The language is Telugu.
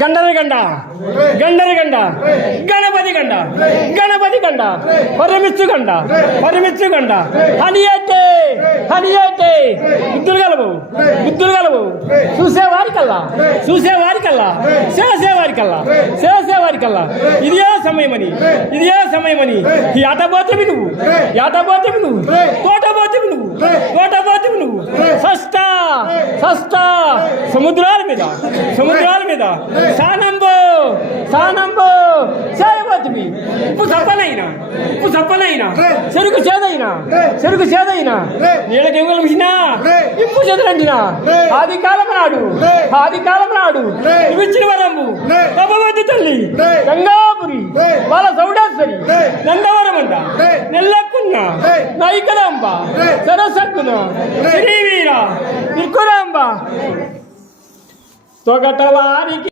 గండరి గండ గండరి గండ గణపతి గండ గణపతి గండ పరిమిచ్చు గండ పరిమిచ్చు గండ హనియేటే హనియేటే. బుద్ధులు గలవు బుద్ధులు గలవు చూసేవారికల్లా చూసేవారికల్లా చేసేవారికల్లా చేసేవారికల్లా. ఇదే సమయమని ఇదే సమయమని. ఈ ఆటపోతివి నువ్వు ఈ ఆటపోతివి నువ్వు తోటపోతివి నువ్వు తోటపోతివి నువ్వు షష్ట సముద్రాల మీద సముద్రాల మీద. సానంబో సానంబో. చేయబోతువి ఉప్పు సప్పనైనా ఉప్పు సప్పనైనా చెరుకు చేదైనా చెరుకు చేదైనా. నీళ్ళకి ఏం కలిసినా ఇప్పు చెదరంటినా ఆది కాలం నాడు. ఆది కాలం నాడు. ఇవిచ్చిన వరము. తపవతి తల్లి. గంగాపురి. బాల సౌడేశ్వరి. నందవరమంద నెల్లక్కున్న నైకదాంబ సరసక్కున శ్రీవీర. తొగటవారికి